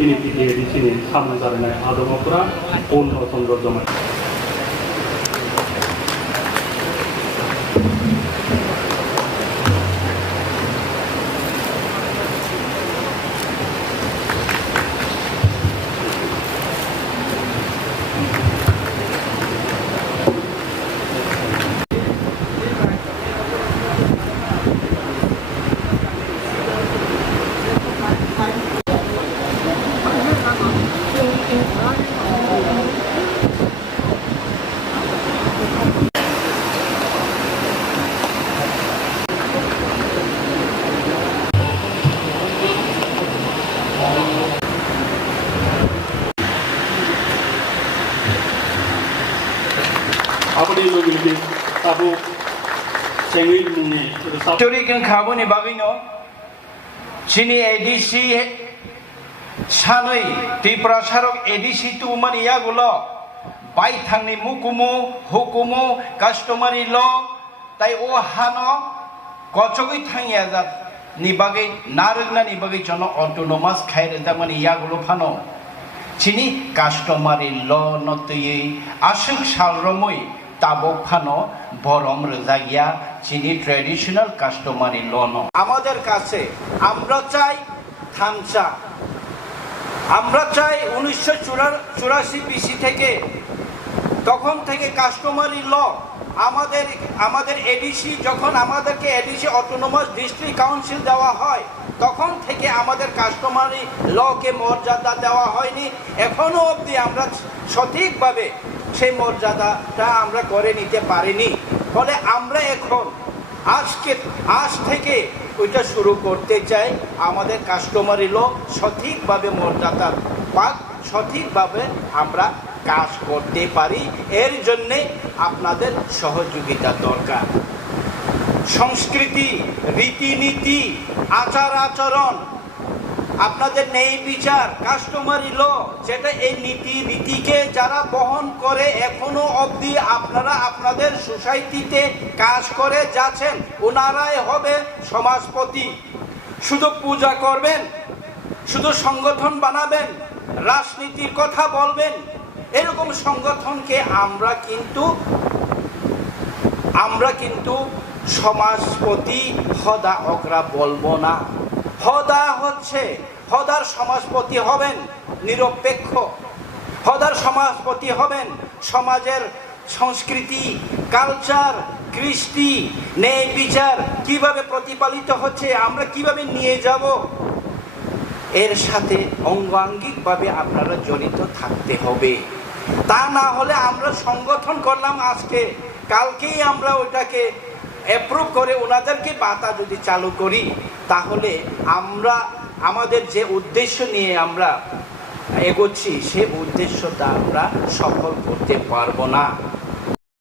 ini video di sini sama karena ada beberapa pun atau zaman. Apa dia lagi ni? Tahu cengil ni. Turikan kamu ni bagino. Sini edisi sanoi di prasarok edisi tu mani ya gulo. Baik thang ni mukumu, hukumu, customary law. Tai o hano kocokoi thang ya zat. Ni bagai narugna ni bagai jono autonomous khair enta mani ya gulo phano. Sini customary law notui asuk salromoi. তাবক ফানো বরম রেজাগিয়া চিনি traditional customary loan আমাদের কাছে আমরা চাই থামসা আমরা চাই 1984 বিসি থেকে তখন থেকে কাস্টমারি ল আমাদের এডিসি যখন আমাদেরকে এডিসি অটোনোমাস ডিস্ট্রিক্ট কাউন্সিল দেওয়া হয় তখন থেকে আমাদের কাস্টমারি লকে মর্যাদা দেওয়া হয়নি এখনো অবধি আমরা সঠিকভাবে সেই মর্যাদাটা আমরা করে নিতে পারিনি ফলে আমরা এখন আজ থেকে ওইটা শুরু করতে চাই আমাদের কাস্টমারি ল সঠিকভাবে মর্যাদা পাক সঠিকভাবে আমরা কাজ করতে পারি এর জন্য আপনাদের সহযোগিতা দরকার সংস্কৃতি রীতিনীতি আচার আচরণ আপনাদের ন্যায় বিচার কাস্টমারি ল যেটা এই নীতিকে যারা বহন করে এখনো অবধি আপনারা আপনাদের সোসাইটিতে কাজ করে যাচ্ছেন ওনারাই হবে সমাজপতি শুধু পূজা করবেন শুধু সংগঠন বানাবেন রাজনীতির কথা বলবেন এরকম সংগঠনকে আমরা কিন্তু সমাজপতি হদা অগ্রা বলবো না হদার সমাজপতি হবেন নিরপেক্ষ হদার সমাজপতি হবেন সমাজের সংস্কৃতি কালচার কৃষ্টি ন্যায় বিচার কিভাবে প্রতিপালিত হচ্ছে আমরা কিভাবে নিয়ে যাব এর সাথে অঙ্গাঙ্গিকভাবে আপনারা জড়িত থাকতে হবে তা না হলে আমরা সংগঠন করলাম আজকে কালকেই আমরা ওইটাকে অ্যাপ্রুভ করে ওনাদেরকে বাতা যদি চালু করি তাহলে আমরা আমাদের যে উদ্দেশ্য নিয়ে আমরা এগোচ্ছি সে উদ্দেশ্যটা আমরা সফল করতে পারবো না